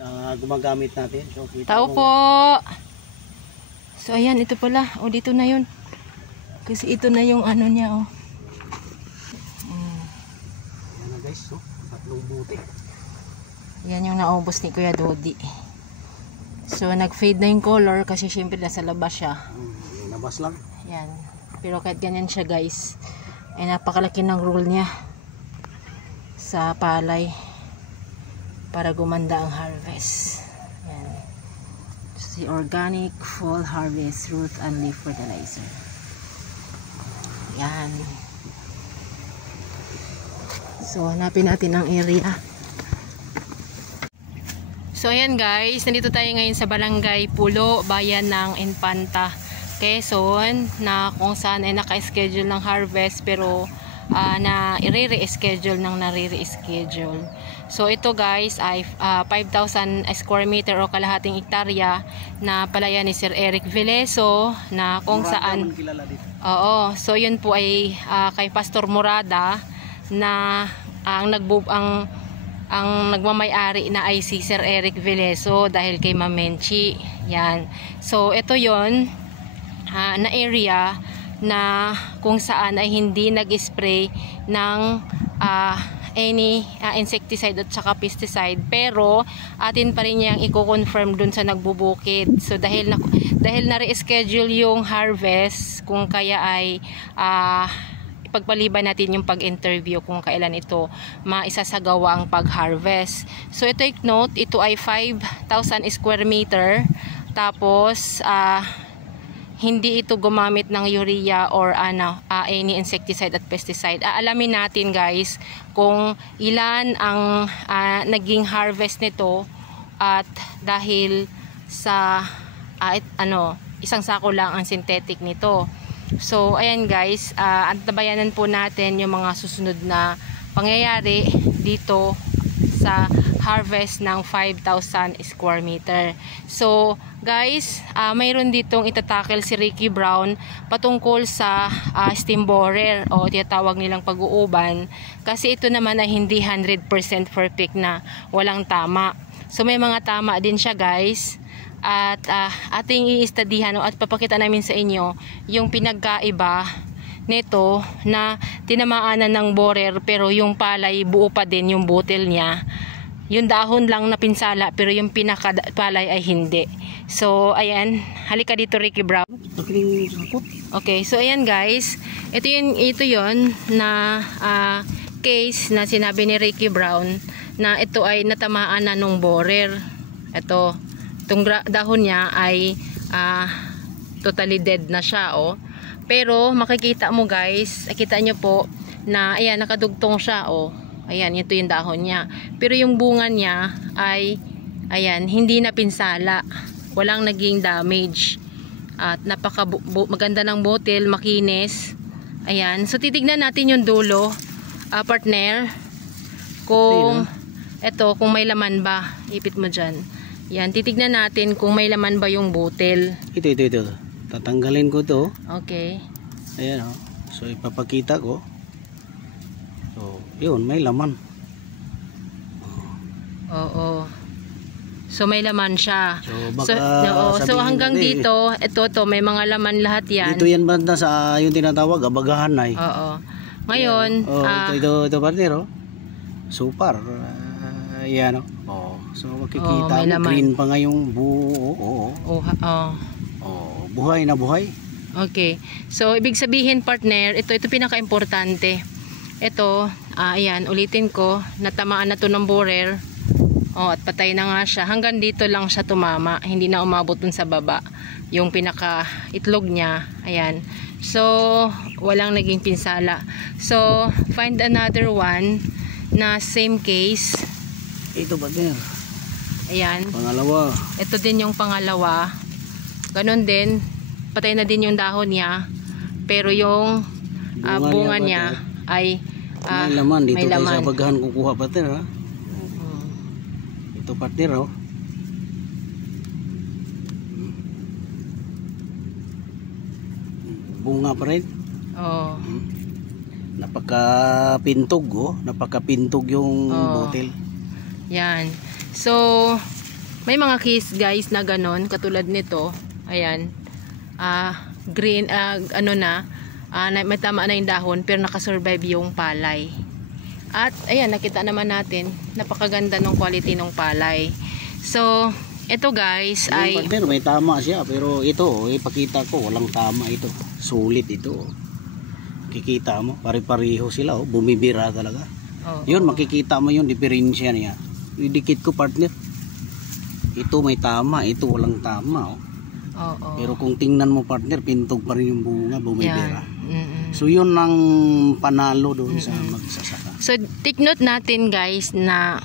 sa gumagamit natin. So, Tao po. So ayan, ito pala. O dito na yun. Kasi ito na yung ano niya o. Ayan na guys, so, tatlong buti. Yan yung naubos ni Kuya Dodi. So nag-fade na yung color kasi syempre nasa labas siya. Labas lang. Yan. Pero kahit ganyan siya guys, ay napakalaki ng role niya sa palay para gumanda ang harvest. Yan. Si Organic Fall Harvest Root and Leaf Fertilizer. Yan. So hanapin natin ang area. So ayan guys, nandito tayo ngayon sa Barangay Pulo, bayan ng Infanta, Quezon, na kung saan ay naka-schedule ng harvest pero na i-re-schedule ng nare-schedule. So ito guys ay 5,000 square meter o kalahating hektarya na palayan ni Sir Eric Vileso, na kung saan so yun po ay kay Pastor Morada, na ang nagmamay-ari na ay si Sir Eric Vileso dahil kay Ma'am Menchi. Yan. So ito yon na area na kung saan ay hindi nag-spray ng any insecticide at saka pesticide, pero atin pa rin niyang i-confirm dun sa nagbubukid. So dahil na-reschedule yung harvest, kung kaya ay pagpaliban natin yung pag-interview kung kailan ito maisasagawa ang pag-harvest. So take note, ito ay 5,000 square meter, tapos hindi ito gumamit ng urea or any insecticide at pesticide. Alamin natin guys kung ilan ang naging harvest nito, at dahil sa isang sako lang ang synthetic nito. So ayan guys, antabayanan po natin yung mga susunod na pangyayari dito sa harvest ng 5,000 square meter. So guys, mayroon ditong itatakil si Ricky Brown patungkol sa steam borer o tinatawag nilang pag-uuban, kasi ito naman ay hindi 100% perfect na walang tama. So may mga tama din siya guys, at ating i-studyhan at papakita namin sa inyo yung pinagkaiba nito na tinamaanan ng borer pero yung palay buo pa din yung butil niya. Yung dahon lang na pinsala pero yung pinakapalay ay hindi. So ayan, halika dito Ricky Brown. Okay, so ayan guys, ito yun na case na sinabi ni Ricky Brown na ito ay natamaan na nung borer. Itong dahon niya ay totally dead na siya pero makikita mo guys, nakita nyo po na ayan, nakadugtong siya ayan, ito yung dahon niya, pero yung bunga niya ay ayan, hindi na pinsala, walang naging damage, at maganda ng botel, makinis. Ayan, so titignan natin yung dulo, partner, kung kung may laman ba. Ipit mo dyan. Yan, titignan natin kung may laman ba yung butil. Ito. Tatanggalin ko to. Okay. Ayan So ipapakita ko. So, yun, may laman. Oo. So may laman siya. So baka so hanggang dito, ito may mga laman lahat yan. Dito yan banda sa yung tinatawag abagahan ay. Oo. Ngayon, ito partner super. Ayan so makikita mo green pa nga yung buo. Buhay na buhay. Okay. So ibig sabihin partner, ito pinaka-importante. Ito, ayan, ulitin ko, natamaan na to ng borer. At patay na nga siya. Hanggang dito lang siya tumama, hindi na umabot dun sa baba. Yung pinaka-itlog niya, ayan. So walang naging pinsala. So find another one na same case. Ito partner. Ayan. Pangalawa. Ito din yung pangalawa. Ganon din. Patay na din yung dahon niya. Pero yung bunga niya ay may laman. Dito may laman. Sa bagahan kukuha partner Ito partner bunga pa rin. Napakapintog napakapintog yung butil. Yan. So May mga case guys na ganon, katulad nito. Ayan. Green, may tama na yung dahon pero nakasurvive yung palay. At ayan, nakita naman natin, napakaganda ng quality ng palay. So, ito guys ay... Partner, may tama siya, pero ito, ipakita ko, walang tama ito. Sulit ito. Kikita mo, pare-pareho sila, bumibira talaga. Yun, makikita mo yung diferensya niya. Idikit ko, partner. Ito may tama, ito walang tama. Pero kung tingnan mo, partner, pintog pa rin yung bunga, bumibira. So yun ang panalo doon sa magsasaka. So take note natin guys na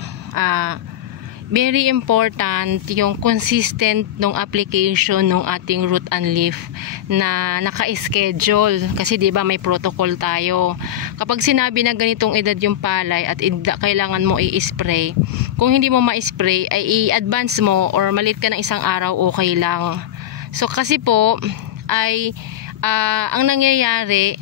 very important yung consistent ng application ng ating root and leaf na naka-schedule, kasi 'di ba may protocol tayo. Kapag sinabi na ganitong edad yung palay at kailangan mo i-spray, kung hindi mo ma-spray ay i-advance mo or malit ka ng isang araw, okay lang. So kasi po ay ang nangyayari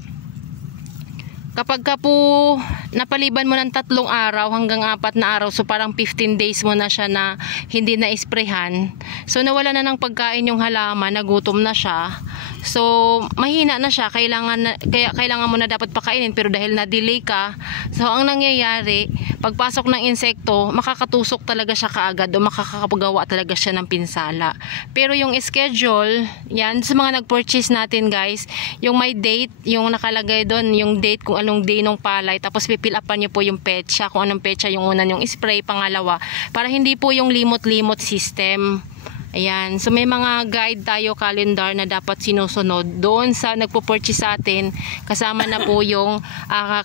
kapag ka po napaliban mo ng 3 araw hanggang 4 na araw, so parang 15 days mo na siya na hindi na isprehan, so nawala na ng pagkain yung halaman, nagutom na siya, so mahina na siya, kailangan mo na dapat pakainin, pero dahil na-delay ka, so ang nangyayari, pagpasok ng insekto, makakatusok talaga siya kaagad o makakapagawa talaga siya ng pinsala. Pero yung schedule, yan sa mga nag-purchase natin guys, yung may date, yung nakalagay doon, yung date kung anong day ng palay, tapos pipil upan nyo po yung petsa, kung anong petsa yung una yung spray, pangalawa, para hindi po yung limot-limot system. Ayan, so may mga guide tayo, calendar na dapat sinusunod doon sa nagpo-purchase sa atin, kasama na po yung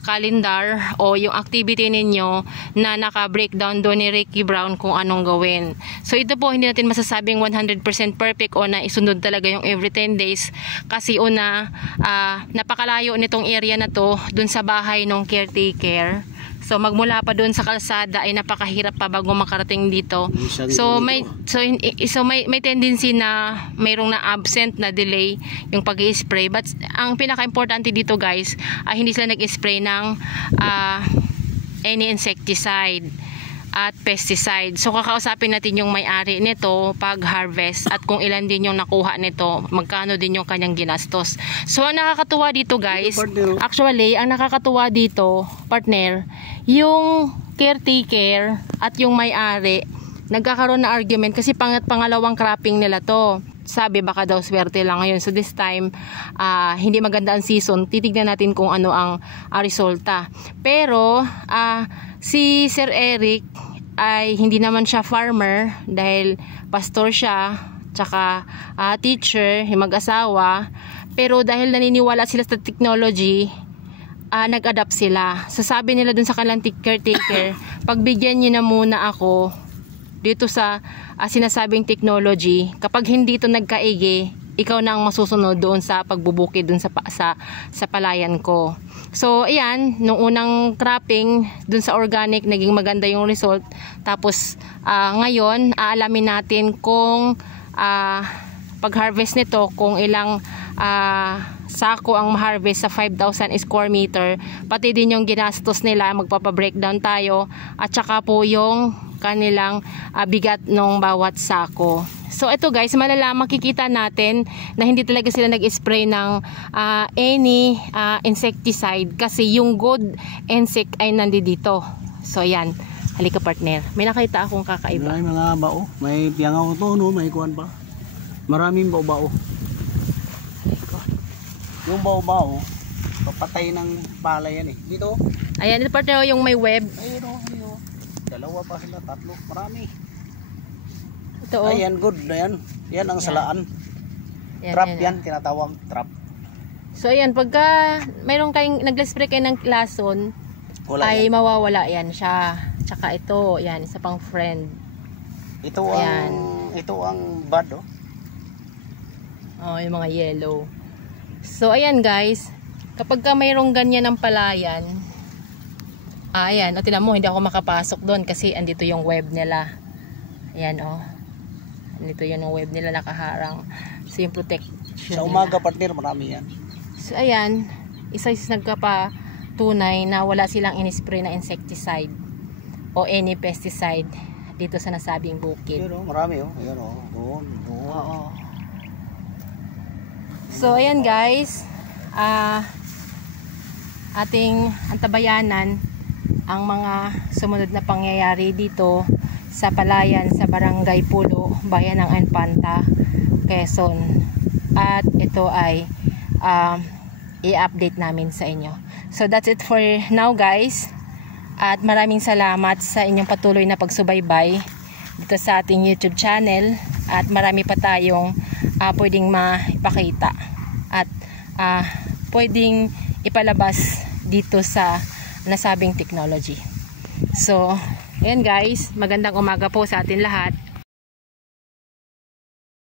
calendar o yung activity ninyo na naka-breakdown doon ni Ricky Brown kung anong gawin. So ito po, hindi natin masasabing 100% perfect o na isunod talaga yung every 10 days, kasi una, napakalayo nitong area na to doon sa bahay ng caretaker. So magmula pa doon sa kalsada ay napakahirap pa bago makarating dito. So may tendency na mayroong na absent na delay yung pag-i-spray. But ang pinaka-importante dito guys ay hindi sila nag-spray ng any insecticide at pesticide. So kakausapin natin yung may-ari nito pag harvest at kung ilan din yung nakuha nito, magkano din yung kanyang ginastos. So ang nakakatuwa dito guys, actually ang nakakatuwa dito partner, yung caretaker at yung may-ari nagkakaroon na argument kasi pangalawang cropping nila to. Sabi baka daw swerte lang ngayon, so this time hindi maganda ang season, titignan natin kung ano ang resulta. Pero si Sir Eric ay hindi naman siya farmer dahil pastor siya, tsaka teacher, mag-asawa, pero dahil naniniwala sila sa technology, nag-adapt sila. So sabi nila dun sa kanilang caretaker, pagbigyan niyo na muna ako dito sa sinasabing technology, kapag hindi ito nagkaigi, ikaw na ang masusunod doon sa pagbubukid doon sa palayan ko. So ayan, nung unang cropping doon sa organic, naging maganda yung result. Tapos ngayon aalamin natin kung pag-harvest nito, kung ilang sako ang ma-harvest sa 5,000 square meter, pati din yung ginastos nila, magpapa-breakdown tayo, at saka po yung kanilang bigat ng bawat sako. So ito guys, makikita natin na hindi talaga sila nag-spray ng any insecticide, kasi yung good insect ay nandito. So yan, halika partner, may nakita akong kakaiba. May mga bao, may piyangaw to, no? May kuwan pa, maraming bao-bao. Yung bao-bao, papatay ng palay yan eh. Dito. Ayan, ito partner yung may web. Ayun o, dalawa pa sila, tatlo, marami. Ito, ayan, good na yan. Yan ang salaan. Trap yan, tinatawag trap. So ayan, pagka mayroon kayong nag-spray kayo ng lason, ay yan, mawawala yan siya. Tsaka ito, yan, isa pang friend. Ito ang bud, oh. Oh, yung mga yellow. So ayan guys, kapag ka mayroong ganyan ng palayan, ayan, o tinan mo, hindi ako makapasok doon kasi andito yung web nila. Ayan o, andito yun yung web nila nakaharang. So yung protection sa umaga partner, marami yan. So ayan, isa nagkapatunay na wala silang in-spray na insecticide o any pesticide. dito sa nasabing bukid. Yun, marami ayan doon. Oo. So ayan guys, ating antabayanan ang mga sumunod na pangyayari dito sa Palayan, sa Barangay Pulo, Bayan ng Infanta, Quezon. At ito ay i-update namin sa inyo. So that's it for now guys. At maraming salamat sa inyong patuloy na pagsubaybay dito sa ating YouTube channel. At marami pa tayong pwedeng maipakita at pwedeng ipalabas dito sa nasabing technology. So, ayan guys, magandang umaga po sa atin lahat.